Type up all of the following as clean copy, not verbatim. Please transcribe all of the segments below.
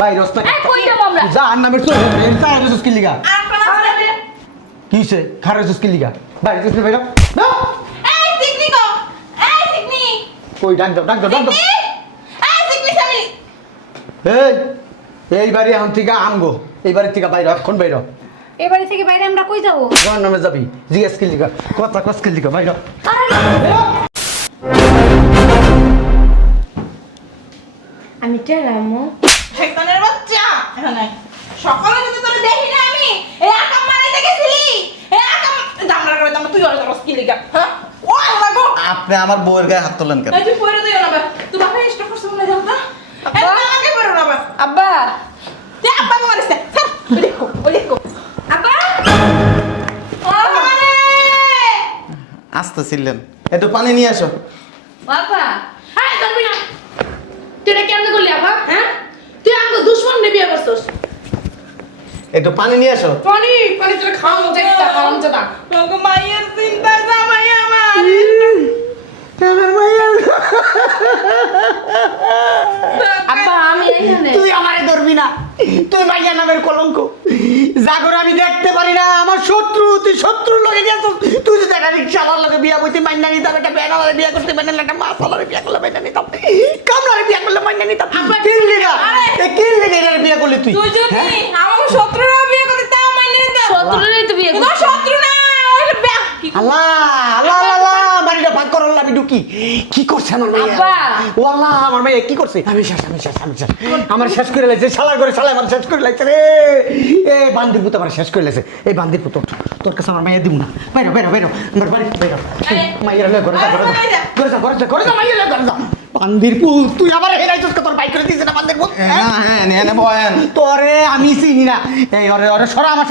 ভাই রস্তা এই কই যাবো আমরা? যা আর নামের তো তাই রেসুস কি লিগা আর কোন আছে? কিসে খারে রেসুস কি লিগা ভাই রেসুস ভাই না এই সিকনি গো। এই সিকনি। কই ডাক দাও সিকনি। এই সিকনি সামি। এই বাড়ি এখন থেকে আমগো এই বাড়ি থেকে বাইরে এখন বাইরে এই বাড়ি থেকে বাইরে আমরা কই যাব? কোন নামে যাবি জিজ্ঞেস কি লিগা কথা কস কি লিগা বাইরে আমি টেরামো। শয়তানের বাচ্চা। এখানে সকালে যদি তোরে দেখি না আমি এই আকাম মারাইতে গেছিলি। এই আকাম দামরা করে দাম তুই ওরে দরস কি লিগা? হ্যাঁ? ও আল্লাহ গো। আপনি আমার বউয়ের গায়ে হাত তোলেন কেন? এই তুই পয়রা দিও না বা। তুই বাপে ইষ্ট করছ মনে দাও না। আব্বা আগে পয়রা না বা। আব্বা, তুই আব্বা কে মারিস? স্যার, ওই দেখো। আব্বা! ও মানে! আসতে ছিলেন একটু পানি নিয়ে আসো। বাবা, হ্যাঁ ধরবি না। তুই এটা কেমনে করলি আপা? হ্যাঁ? তুই আমাকে দুশমন নিয়ে বিয়ে করছস। একটু পানি নিয়ে আসো। পানি তোর খাওয়া যায় না, খাওয়া যায় না। তোকে মায়ের চিন্তা জামাই আমার। আব্বা আমি এইখানে। তুই আমারে ধরবি না তুই মাইয়া নামের কলঙ্ক জাগর আমি দেখতে পারি না আমার শত্রু তুই শত্রুর লগে গেছ তুই যদি একটা রিক্সাওয়ালার লগে বিয়া বইতে মাইনা নিতাম একটা বেনারে বিয়া করতে মাইনা নিতাম একটা মাছওয়ালারে বিয়া করলে মাইনা নিতাম কামলারে বিয়া করলে মাইনা নিতাম কিল লিগা এ কিল লিগা এর বিয়া করলি তুই তুই যদি আমার শত্রুরা বিয়ে করতে তাও মাইনে নিতে। শত্রুরাই তো বিয়ে কোনো করছিস। শত্রু না, ওই ব্যাগ কি আল্লাহ আল্লাহ আল্লাহ বাড়িটা ভাগ করল আমি ঢুকি কি করছে আমার মেয়ে আব্বা। ও আল্লাহ আমার মেয়ে কি করছে আমি শেষ আমার শেষ করে লাইছে শালার করে শালা আমার শেষ করে লাইছে রে এ বান্দির পুত আমার শেষ করে লাইছে এই বান্দির পুত তোর কাছে আমার মেয়ে দিব না বাইরো আমার বাড়ি বাইরো মাইয়ের লয়ে ঘরে যা মাইয়ের লয়ে ঘরে যা বান্দির পুত তুই আমার হেরাইছিস তোর বাইক করে দিছিস না বান্দির পুত হ্যাঁ নিয়ে নেবো তোরে আমি চিনি না এই ওরে সরা আমার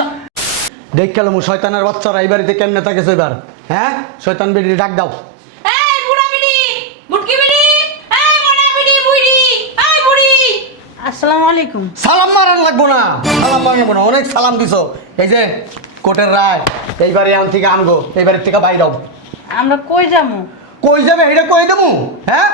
দেখ গেল মু শয়তানের বাচ্চারা এই বাড়িতে কেমনে থাকেছে এবার হ্যাঁ শয়তান বেরি ডাক দাও এই বুড়া বিড়ি, বুটকি বিড়ি, এই মোটা বিড়ি বুড়ি, এই বুড়ি। আসসালামু আলাইকুম। সালাম মারান লাগবো না অনেক সালাম দিছো এই যে কোটের রায় এইবারে আন থেকে আনগো এইবারের থেকে বাইরাও আমরা কই যামু? কই যাবে এটা কই দেবো হ্যাঁ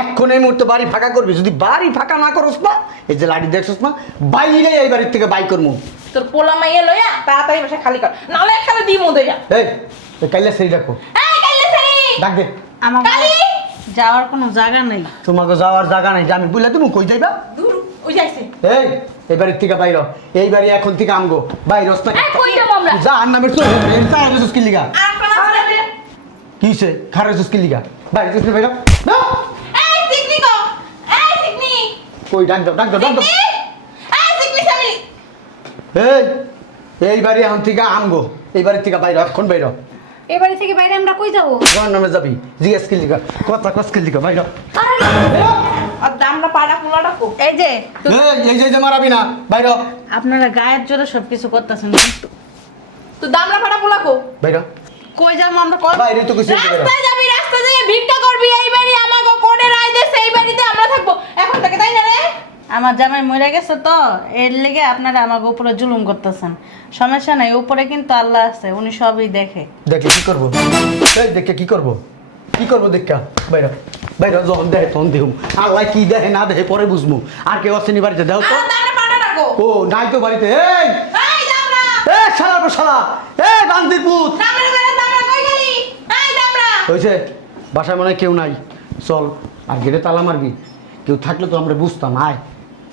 এক্ষণ এই মুহূর্তে বাড়ি ফাঁকা করবি যদি বাড়ি ফাঁকা না করস না এই যে লাঠি দেখছস না বাইরে এই বাড়ির থেকে বাই করবো তোর পোলা মাইয়া লইয়া তাড়াতাড়ি বসে খালি কর, নাহলে একখানে দিই মো দইয়া। এই কাইলে সেই দেখো এই কাইলে সারি, ডাক দে আমার কালি। যাওয়ার কোনো জায়গা নেই। তোমাকে যাওয়ার জায়গা নাই যে আমি বলে দেবো কই যাইবা দূর ওই যাইছে। এই বাড়ির থেকে বাইর এই বাড়ি এখন থেকে আমগো বাইরস না এই কই যাবো আমরা? যা আর নামের তো তাই রেসুস কি লিগা আর কোন আছে? কিসে খারে রেসুস কি লিগা বাইরে থেকে বাইর না এই সিকনি গো। এই সিকনি। কই ডাক দাও সিকনি। এই সিকনি সামি। এই বাড়ি এখন থেকে আমগো এই বাড়ি থেকে বাইর এখন বাইর এই বাড়ি থেকে বাইরে আমরা কই যাব? কোন নামে যাবি জিজ্ঞেস কি লিগা কথা কস কি লিগা বাইর আর দামরা পাড়া পোলাটা কো। এই যে এই যে মারাবি না বাইর আপনারা গায়ের জোরে সবকিছু করতেছেন। তো দামরা পাড়া পোলা কো। বাইর কই যাবো আমরা কই? বাইরে তো কিছু রাস্তায় যাবি, রাস্তায় যেয়ে ভিক্ষা করবি, এই বাড়ি আমাকে কোনে রায় দেছে, এই বাড়িতে আমরা থাকবো এখন থেকে, তাই না রে? আমার জামাই মরে গেছে তো এর লেগে আপনারা আমাকে উপরে জুলুম করতেছেন। সমস্যা নাই, উপরে কিন্তু আল্লাহ আছে, উনি সবই দেখে। দেখে কি করবো এই দেখে কি করবো দেখা বাইর যখন দেখে তখন দেখুম আল্লাহ কি দেখে না দেখে পরে বুঝবো আর কেউ আসেনি বাড়িতে দেও তো আর দামরা পাড়াটা কো। ও নাই তো বাড়িতে এই দামরা, শালা বান্দির পুত দামরা করে দামরা কই গেলি? এই দামরা। হয়েছে বাসায় মনে হয় কেউ নাই চল আর গেটে তালা মারবি কেউ থাকলে তো আমরা বুঝতাম আয়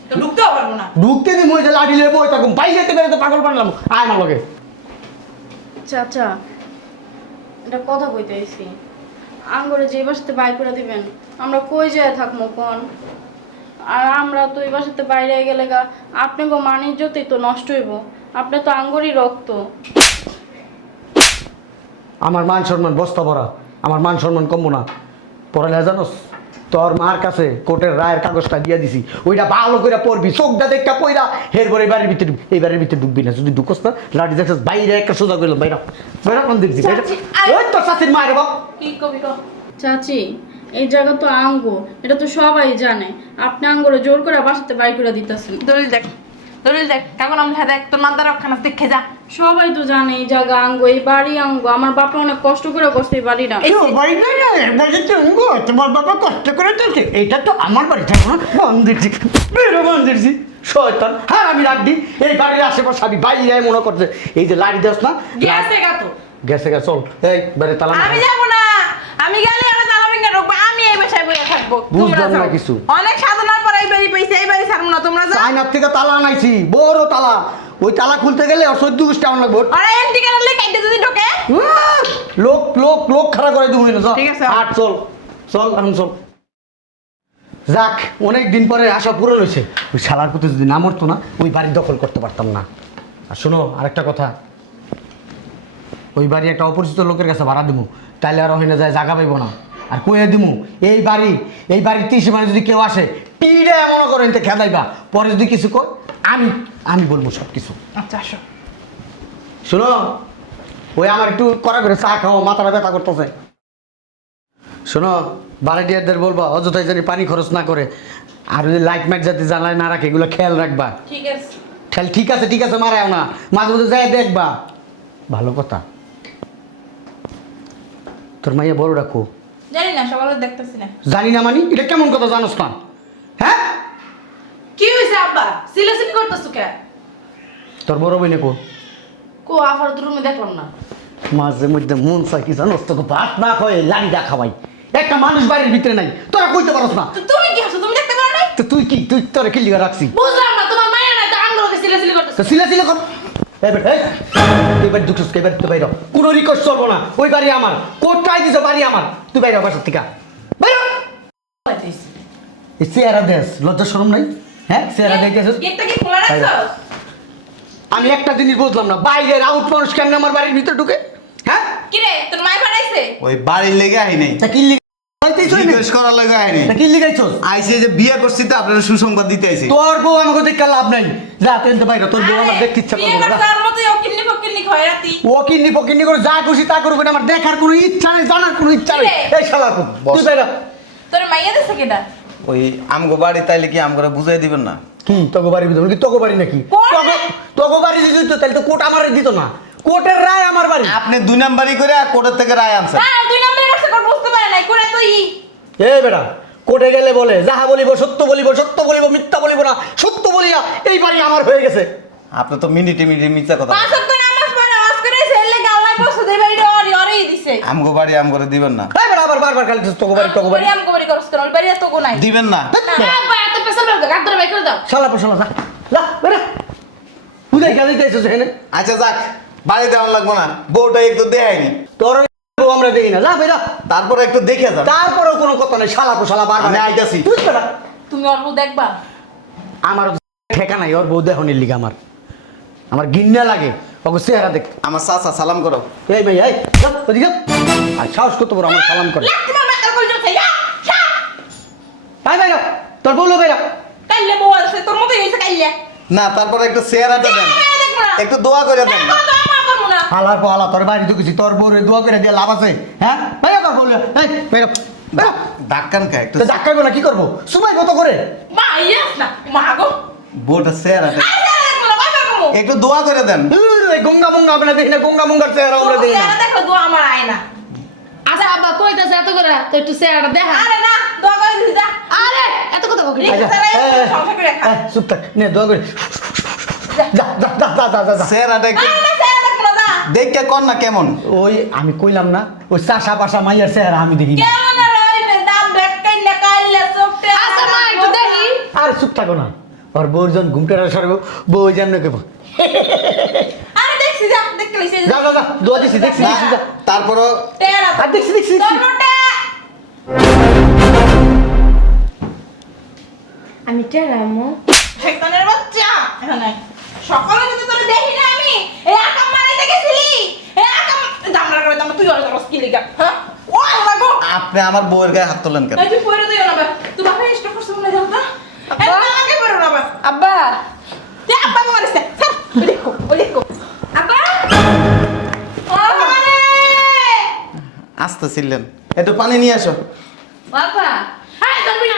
তো ঢুকতেও পারবো না। ঢুকতে দি মহিলা লাঠি লেবো তখন বাইরে বেরোতে পাগল বানলাম আয় আমার লগে চাচা এটা কথা কইতে আইছি আঙ্গরে যে বাসাতে বাই করে দিবেন আমরা কই যায় থাকবো কোন আর আমরা তো এই বাসাতে বাইরে গেলে গা আপনি গো মানির যতই তো নষ্ট হইব আপনি তো আঙ্গরই রক্ত আমার মান সম্মান বস্তা ভরা আমার মান সম্মান কমবো না পড়ালে জানোস তোর মার কাছে কোর্টের রায়ের কাগজটা দিয়ে দিছি ওইটা ভালো করে পড়বি চোখটা দেখা পয়রা এরপর এই বাড়ির ভিতরে ঢুকবি না যদি ঢুকস না লাঠি দেখছিস বাইরে একটা সোজা করলাম বাইরা কোন দেখছি ওই তোর শাশুড়ি মায়ের বাপ কি কবি কো? চাচি এই জায়গা তো আঙ্গো এটা তো সবাই জানে আপনি আঙ্গরে জোর করে বাসাতে বাই করে দিতেছেন দলিল দেখ, দলিল দেখ, কাগন আমলা দেখ, তোর মাদার রক্ষানা দেখে যা। সবাই তো জানে এই জায়গা আঙ্গো এই বাড়ি আঙ্গো আমার বাপা অনেক কষ্ট করে করছে এই বাড়িটা তোমার বাবা কষ্ট করে চলছে এটা তো আমার বাড়ি থাকো না বান্দিরছি বেরো বান্দিরছি শয়তান হ্যাঁ আমি রাখবি এই বাড়ির আশেপাশে আমি বাইরে মনে করছে এই যে লাড়ি দাস না গেছে গা তো গেছে গা চল এই বাড়ি তালা মার। আমি যাব না আমি গেলে আমার তালা ভেঙে ঢুকবো আমি এই বাসায় বসে থাকবো বুঝলাম না যাও। কিছু। অনেক সাধনার পর এই বাড়ি পাইছি এই বাড়ি ছাড়বো না তোমরা যাও চায়নার থেকে তালা আনাইছি বড় তালা ওই তালা খুলতে গেলে 14 টাকা লাগবে আরে এন্টি কানলে কাইতে যদি ঢোকে লোক লোক লোক খারাপ করে দেবো না ঠিক আছে। আট চল চল এখন চল যাক অনেক দিন পরে আশা পূরণ হয়েছে ওই শালার প্রতি যদি না মরতো না ওই বাড়ি দখল করতে পারতাম না আর শোনো আরেকটা কথা ওই বাড়ি একটা অপরিচিত লোকের কাছে ভাড়া দিবো তাইলে আর ওখানে যায় জায়গা পাইব না আর কয়ে দিমু এই বাড়ির 30 মানে যদি কেউ আসে পিড়ে মনে করেন তো খেদাইবা পরে যদি কিছু কর আমি বলবো সব কিছু আচ্ছা আসো শোনো ওই আমার একটু করা করে চা খাও মাথাটা ব্যথা করতেছে শোনো বাড়িটিয়ারদের বলবা অযথায় জানি পানি খরচ না করে আর ওই লাইট মাইট যাতে জ্বালায় না রাখে এগুলো খেয়াল রাখবা ঠিক আছে খেয়াল ঠিক আছে মারাও না মাঝে মধ্যে যাই দেখবা ভালো কথা তোর মাইয়া বড় রাখো জানি না সকালে দেখতেছি না জানি না মানি এটা কেমন কথা জানোস না হ্যাঁ কি হইছে আব্বা সিলাসিলি করতেছো কে তোর বড় বই নেকো কো আফার রুমে দেখলাম না মাঝে মধ্যে মন চাই কি জানোস তোকে ভাত না খাওয়াই লাড়িটা খাওয়াই একটা মানুষ বাড়ির ভিতরে নাই তোরা কইতে পারস না তো তুমি কি আছো তুমি দেখতে পারো না তো তুই তোরা কি লিগা রাখছি বুঝলাম না তোমার মায়া না তো আমগুলোকে সিলাসিলি করতেছ তো সিলে কর এবার দুঃখ এবার তো বাইর কোনো রিকোয়েস্ট চলবো না ওই বাড়ি আমার কোথায় দিছ বাড়ি আমার তুই বাইর বাসার থেকে বাইর এই চেহারা দেশ লজ্জা শরম নাই হ্যাঁ চেহারা দেখতেছিস গেটটা কি খোলা রাখছো আমি একটা জিনিস বুঝলাম না বাইরের আউট মানুষ কেন আমার বাড়ির ভিতরে ঢুকে হ্যাঁ কি রে তোর মাই বানাইছে ওই বাড়ির লেগে আই নাই তা কি জিজ্ঞেস করার লেগে আই নাই কি লিগাইছস আইসে যে বিয়ে করছি তো আপনারা সুসংবাদ দিতে আইছি তোর বউ আমাকে দেখে লাভ নাই যা তুই তো বাইরে তোর বউ আমার দেখতে ইচ্ছা করবে না তার মতই অকিন্নি ফকিন্নি খয়রাতি ও কিন্নি করে যা খুশি তা করবে না, আমার দেখার কোনো ইচ্ছা নেই জানার কোনো ইচ্ছা নেই এই শালা তুই বাইরে তোর মাইয়া দিছে কেডা ওই আমগো বাড়ি তাইলে কি আমগরে বুঝাই দিবেন না কি তোকে বাড়ি দিত কি তোকে বাড়ি নাকি কোন? তোকে বাড়ি দিত তাহলে তো কোর্ট আমার দিত না কোর্টের রায় আমার বাড়ি আপনি 2 নাম্বারই করে আর কোর্টের থেকে রায় আনছেন হ্যাঁ দুই নম্বরে রাখছে কোন বুঝতে পারে নাই করে তুই এই বেটা কোর্টে গেলে বলে যাহা বলিব সত্য বলিব মিথ্যা বলিব না সত্য বলিয়া এই বাড়ি আমার হয়ে গেছে আপনি তো মিনিটে মিথ্যা কথা পাঁচ ওয়াক্ত নামাজ পড়ে আওয়াজ করে ছেলে আল্লাহ বসে দেবে এটা অরেই দিছে আমগো বাড়ি আমগরে দিবেন না এই বেটা আবার বারবার খালি তোকে বাড়ি আম কবরি করছ কেন বাড়ি তো গো নাই দিবেন না আব্বা এত পেছাল লাগা গাদ ধরে বাই করে দাও শালা পশলা যা বেটা বুঝাই গেলি তাইছস এখানে আচ্ছা যাক বাড়ি দেওয়ার লাগবো না বউটা একটু দেখায়নি তোর বউ আমরা দেখি না যা বেটা তারপরে একটু দেখে যান তারপরেও কোনো কথা নেই শালা পশলা বারবার আমি আইতাছি। তুই বেটা তুমি অল্প দেখবা আমার ঠেকা নাই ওর বউ দেহনের লিগে আমার গিন্না লাগে ওকে চেহারা দেখ আমার চাচা সালাম করো এই ভাই এই যা, ওদিকে যা। আর সাহস করতে পারো আমার সালাম করে তোমার বাচ্চার কই যাচ্ছে যা ভাই ভাই তোর বউলো ভাই কাইলে বউ আছে তোর মতই হইছে কাইলে না তারপরে একটু চেহারাটা দেন একটু দোয়া করে দেন হালার পো হালা তোর বাড়ি ঢুকেছি তোর বউরে দোয়া করে দিয়ে লাভ আছে হ্যাঁ ভাই তোর বউলো এই বেরো বেরো ধাক্কান কা একটু তো ধাক্কাইবো না কি করবো সুমাই মতো করে মা ইয়েস না মা গো বউটা চেহারাটা একটু দোয়া করে দেন এই গঙ্গা মঙ্গা আমরা দেখি না গঙ্গা মঙ্গার চেহারা আমরা দেখি না দেখো দোয়া আমার আয় না আচ্ছা আব্বা কইতাছে এত করে তো একটু চেহারাটা দেখা আরে না দোয়া করে দিছি যা আরে এত কথা বকি আচ্ছা, সংসার করে রাখা চুপ থাক নে দোয়া করে যা যা যা যা যা যা যা চেহারাটা একটু আরে না সেরা দেখো না যা দেখে কর না কেমন ওই আমি কইলাম না ওই চাষা পাশা মাইয়ার চেহারা আমি দেখি না কেমন রইবে দাম বেকাই না কাইলে চোখতে আচ্ছা মা একটু দেখি আর চুপ থাকো না ওর বউর জন ঘুমটা সরবো বউ যেমন কেবো আরে দেখছি যা দেখতে লইছে যা যা যা দোয়া দিছি দেখছি না, দেখছি যা তারপরও তেরা আর দেখছি দেখছি তোর মোটা আমি টেরামো শয়তানের বাচ্চা এখানে সকালে যদি তোরে দেখি না আমি এই আকাম মারাইতে গেছিলি এই আকাম দামরা করে দাম তুই ওরে রস কি লিগা হ্যাঁ ও আল্লাহ গো আপনি আমার বউয়ের গায়ে হাত তোলেন কেন এই তুই পরে দিও না বা তুই বাবা স্টক করছ মনে যাও না এই আগে পরে না বা আব্বা তে আব্বা মারিছে স্যার ওই দেখো আব্বা ও মানে আসতে ছিলেন একটু পানি নিয়ে আসো বাবা হ্যাঁ ধরবি না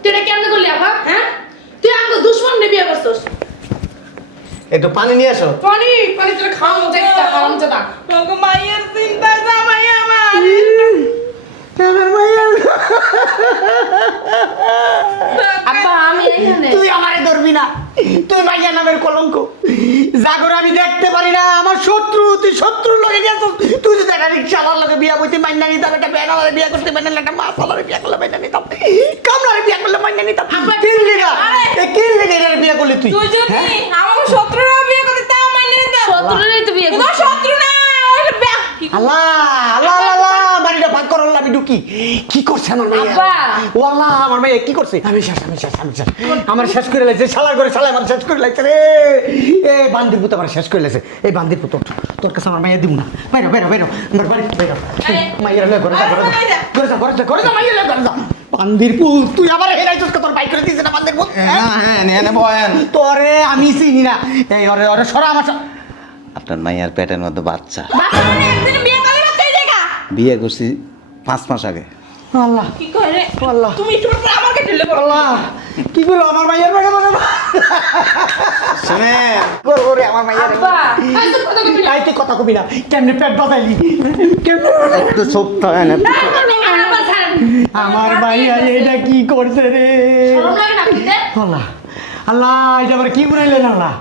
তুই এটা কেমনে করলি আব্বা হ্যাঁ তুই আমাকে দুশমন নে বিয়ে করছস একটু পানি নিয়ে আসো পানি পানি তোর খাওয়া যাইতা খাওয়া যাতা তোকে মায়ের চিন্তা জামাই আমার আমার মাইয়া আব্বা আমি এখানে তুই আমারে ধরবি না, তুই মাইয়া নামের কলঙ্ক। জাগর আমি দেখতে পারি না, আমার শত্রু, তুই শত্রু লগে গেছ। তুই যদি একটা রিক্সাওয়ালার লগে বিয়া করতে মাইনা নিতাম, একটা ব্যানারে বিয়া করতে মাইনা নিতাম, একটা মাছওয়ালারে বিয়া করলে মাইনা নিতাম, কামলারে বিয়া করলে মাইনা নিতাম। কিল লিগা কিল লিগা এটারে বিয়া করলি তুই? তুই যদি আমার শত্রুরা বিয়ে করতে তাও মাইনে নিতাম। শত্রুরই তো বিয়ে কিন্তু করছিস। শত্রু না, ওইটা বিয়া- কি আল্লাহ আল্লাহ আল্লাহ, বাড়িটা ভাগ করল আমি ঢুকি। কি করছে আমার মেয়ে? আব্বা। ও আল্লাহ, আমার মেয়ে কি করছে? আমি শেষ আমার শেষ করে লাগছে, শালা করে শালা আমার শেষ করে লাগছে রে। এ বান্দির পুত আমার শেষ করে লাগছে। এই বান্দির পুত তোর কাছে আমার মেয়ে দিব না। বেরো বেরো বেরো আমার বাড়ি বেরো। মাইয়ের লয়ে ঘরে যা, ঘরে যা, ঘরে যা, ঘরে যা, ঘরে যা, মাইয়ের লয়ে ঘরে যা। বান্দির পুত, তুই আবার হেরাইছিস, তোর বাইক করে দিয়েছে না বান্দির পুত? হ্যাঁ এনে বয়ান। তোরে আমি চিনি না। এই ওরে ওরে সরা আমার আপনার মাইয়ার পেটের মধ্যে বাচ্চা। বাচ্চা মানে একদিন বিয়ে করলে বাচ্চা হয়ে যায় গা। বিয়ে করছি 5 মাস আগে। আল্লাহ কি কয় রে? আল্লাহ তুমি একটু পরে আমাকে ঠেলে পড়ো। আল্লাহ, কি করলো আমার মাইয়ের বেগে বলে না? শুনেন, করবো রে আমার মাইয়ের। আব্বা এই তো কথা কবি না। তুই কথা কবি না, কেমনে পেট বাজাইলি? কেমনে একটু চুপ থাকেন। আব্বা ছাড়েন। আমার মাইয়া এটা কি করছে রে? শরম লাগে না আপনাদের? আল্লাহ আল্লাহ, এটা আবার কি বুঝাইলেন? আল্লাহ,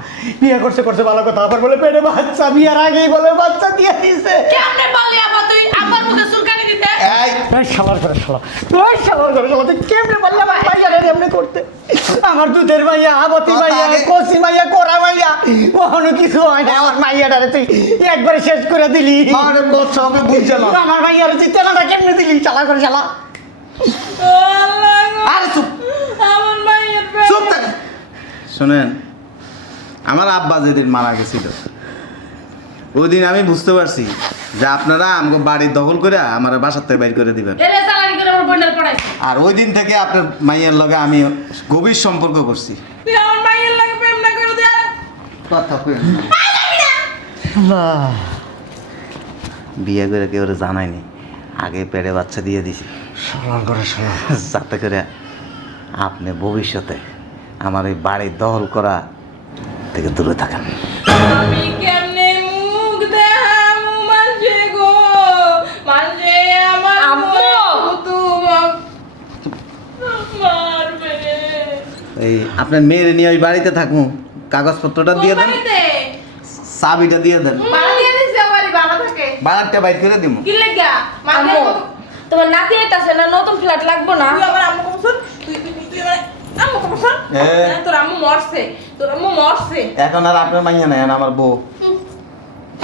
বিয়ে করছে করছে ভালো কথা, আবার বলে পেটে বাচ্চা, বিয়ার আগেই বলে বাচ্চা দিয়ে দিছে। কেমনে বললি আব্বা তুই আব্বার মুখে চুলকানি দিতে? এই ওই শালার ঘরে শালা, ওই শালার ঘরে শালা, তুই কেমনে বললি আমার মাইয়ারে এমনি করতে? আমার দুধের মাইয়া, আবতি মাইয়া, কচি মাইয়া, কোরা মাইয়া, কখনো কিছু হয় না। আমার মাইয়াটারে তুই একবারে শেষ করে দিলি। আরে বলছো আমি বুঝছিলাম। আমার মাইয়ারে তুই তেলাটা কেমনে দিলি? শালা করে শালা। ও আল্লাহ গো। আরে চুপ আমার মায়ের পেট। চুপ থাক। শুনেন, আমার আব্বা যেদিন মারা গেছিল ওই দিন আমি বুঝতে পারছি যে আপনারা আমাকে বাড়ি দখল করে আমার বাসার থেকে বাইর করে দিবেন। এলে চালাকি করে আমার বোনের পড়াইছে। আর ওই দিন থেকে আপনার মাইয়ের লগে আমি গভীর সম্পর্ক করছি। তুই আমার মায়ের লাগে প্রেম না করে দে। কথা কইেন না। আল্লাহ, বিয়ে করে কেউ জানায়নি, আগে পেটে বাচ্চা দিয়ে দিছি শালার ঘরে শালা। যাতে করে আপনি ভবিষ্যতে আমার এই বাড়ি দখল করা থেকে দূরে থাকেন। আমি কেমনে মুখ দেখামু মানছে গো? মানছে আমার আম্মু! পুতু মারবে। এই আপনার মেয়ের নিয়ে ওই বাড়িতে থাকুন, কাগজপত্রটা দিয়ে দেন, বাড়িতে চাবিটা দিয়ে দেন, ভাড়া দিয়ে দিছে বাড়ি ভাড়া থাকে। বাড়িটা বাইর করে দিব। কি লাগা? মানে আম্মু তোমার নাতি আইতাছে না, নতুন ফ্ল্যাট লাগবো না? তুই আমার আম্মু কবছর তুই আমার আম্মু কবছর তোর আম্মু মরছে, তোর আম্মু মরছে। এখন আর আপনার মাইয়া নাই, এখন আমার বউ।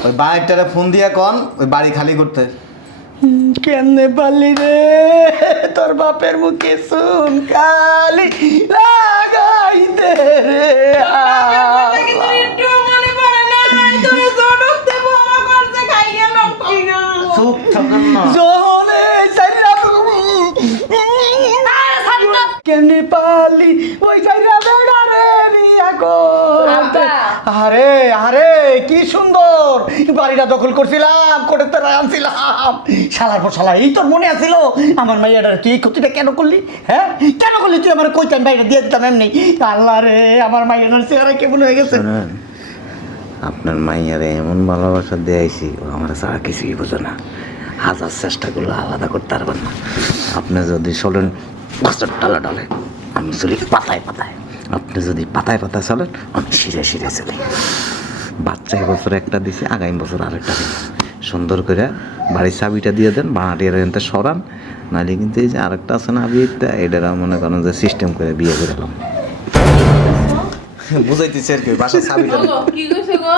ওই বাড়িটারে ফোন দিয়া কন ওই বাড়ি খালি করতে। কেমনে পারলি রে? তোর বাপের মুখে শুন কালি লাগাইতে রে। তোর একটু মনে পড়ে না? তোর জড়তে বড় করতে খাইয়া নষ্ট গো। চুপ থাকেন না। জলে সাইরা কেমনে পারলি ওই সাইরা বেড়া রে বিয়া করতে? আব্বা। আরে আরে কি সুন্দর বাড়িটা দখল করছিলাম, করে তো আনছিলাম। শালার পর শালা, এই তোর মনে আছিল আমার মাইয়াটার তুই এই ক্ষতিটা কেন করলি? হ্যাঁ কেন করলি? তুই আমার কইতাম বাইরে দিয়ে দিতাম এমনি। আল্লাহ রে, আমার মাইয়াটার চেহারা কেমন হয়ে গেছে। শুনুন, আপনার মাইয়ারে এমন ভালোবাসা দিয়েছি ও আমার ছাড়া কিছুই বোঝে না। হাজার চেষ্টা করলে আলাদা করতে পারবেন না। আপনি যদি চলেন গাছের ডালে ডালে, আমি চলি পাতায় পাতায়। আপনি যদি পাতায় পাতায় চলেন, আমি শিরে শিরে চলি। বাচ্চা এবছর একটা দিছি, আগামী বছর আরেকটা দিন। সুন্দর করে বাড়ির চাবিটা দিয়ে দেন, ভাড়াটিয়ার এনতে সরান, নাহলে কিন্তু এই যে আরেকটা আছে না বিয়েটা, এটারা মনে করেন যে সিস্টেম করে বিয়ে করে এলাম। বুঝাইতেছি আর কি, বাসার চাবিটা ওগো, কি কইছে গো?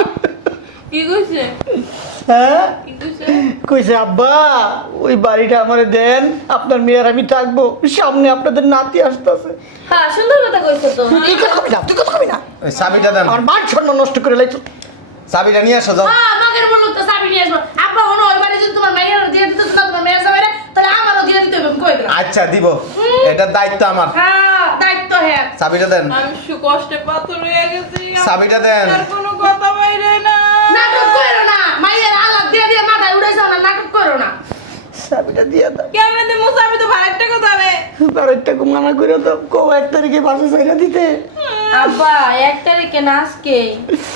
কি কইছে? হ্যাঁ কি কইছে? কইছে আব্বা ওই বাড়িটা আমারে দেন, আপনার মেয়ের আমি থাকবো, সামনে আপনাদের নাতি আসতেছে। হ্যাঁ সুন্দর কথা কইছো তো। তুই কথা কবি না, তুই কথা কবি না, ওই চাবিটা দেন, আমার মান সম্মান নষ্ট করে লাইছো। চাবিটা নিয়ে আসো যাও। হ্যাঁ আমাদের বললো তো চাবি নিয়ে আসবো। আব্বা হনো ওই বাড়ি যদি তোমার মাইয়ার দিয়ে দিতে না, তোমার মেয়ের যাবে তাহলে আমারও দিয়ে দিতে হবে, আমি কই দিলাম। আচ্ছা দিব, এটার দায়িত্ব আমার। হ্যাঁ দায়িত্ব হ্যাঁ। চাবিটা দেন, আমি কষ্টে পাথর হয়ে গেছি। চাবিটা দেন। আর কোনো কথা বাইরে না। নাটক করো না, মাইয়ার আলাদ দিয়ে দিয়ে মাথায় উড়াইছো না, নাটক করো না। চাবিটা দিয়ে দাও, কেমনে দে মুসাবি তো ভাড়াটা কথা রে। বাড়িটা মানা করে দাও, কো 1 তারিখে বাসা চাইরা দিতে। আব্বা 1 তারিখে না আজকে।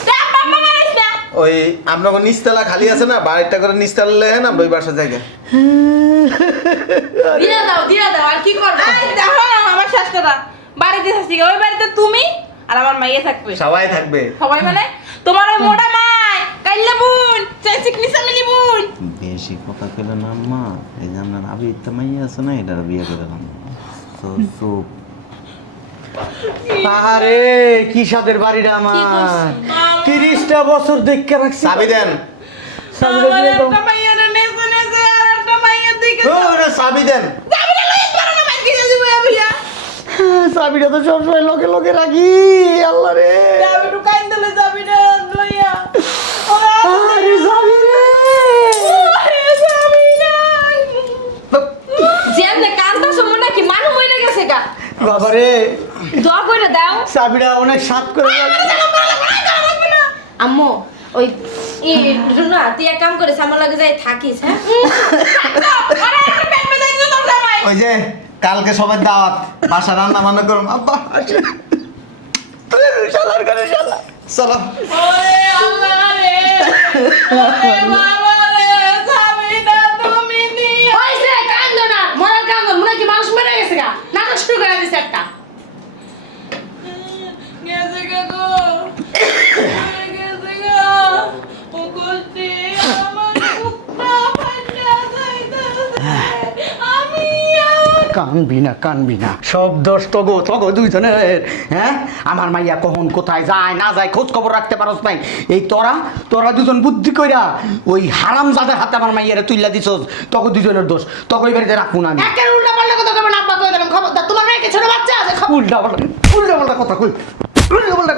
যা বাবা মারিস না। ওই আপনার নিচতলা খালি আছে না, বাড়িটা করে নিচতলা লেহেন আমরা ওই বাসা জায়গা। দিয়ে দাও আর কি করবো? এই দেখো না আমার শেষ কথা, বাড়িতে থাকি ওই বাড়িতে তুমি আর আমার মাইয়া থাকবে। সবাই থাকবে। সবাই মানে তোমার ওই মোটা মাই কাইল্লা বোন চিকনি সামিনি বোন। বেশি কথা কইলে না মা, এই যে আপনার আবির তো মাইয়া আছে না, এটার বিয়ে করে দিলাম। তো চুপ। আরে কি সাদের বাড়িটা আমার, 30টা বছর দেখে রাখছি। চাবি দেন। চাবিটা আমার দিয়ে দাও। একটা মাইয়া নেছে নেছে আর একটা মাইয়া দিকে ওরে চাবি দেন। যাবিনা লই পারো না মাইকে দিব ভাইয়া। চাবিটা তো সবসময় লগে লগে রাখি। আল্লাহ রে, যাবি তো কাইন দিলে যাবি না লইয়া। আরে চাবি রে। যাবি না। যেমনে কান্দা সময় নাকি মানু মরে গেছে গা। বাবা রে, দোয়া করে দাও। চাবিটা অনেক সাত করে রাখি। আম্মু ওই রুনা তুই এক কাম করিস আমার লাগে যাই থাকিস, হ্যাঁ? আরে একটা পেট মে যাইছো তোমরা ভাই। ওই যে কালকে সবাই দাওয়াত, বাসা রান্না বান্না করুন। আব্বা আসেন। শালার করে শালা। চলো। ওরে আল্লাহ রে, ওরে বাবা রে, যাবিনা তুমি নিয়ে। হইছে কান্দো না, মরার কান্দো, মনে কি মানুষ মরে গেছে গা। নাটক শুরু করে দিছে একটা। গেছে গা গো, গেছে গা। ও গোষ্ঠী আমার বুকটা ফাটা যাইতাছে। আমি আর কানবি না, সব দোষ তগো দুইজনের। হ্যাঁ, আমার মাইয়া কখন কোথায় যায় না যায় খোঁজ খবর রাখতে পারস নাই। এই তোরা দুজন বুদ্ধি কইরা ওই হারাম জাদার হাতে আমার মাইয়ারে তুইলা দিছস। তখন দুজনের দোষ, তখন এই বাড়িতে রাখবো না আমি। একের উল্টা পাল্টা কথা কবে না, আব্বা কই দিলাম খবরদার। তোমার মেয়ে কি ছোট বাচ্চা আছে? উল্টা পাল্টা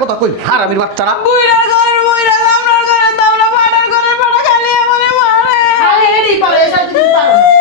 কথা কই হারামির বাচ্চারা। বুইরা ঘরের বুইরা দামড়ার ঘরের দামড়া পাড়ার ঘরের পাড়া খালি আমারে মারে। খালি এডি পারে, এসব কিছু পারো না।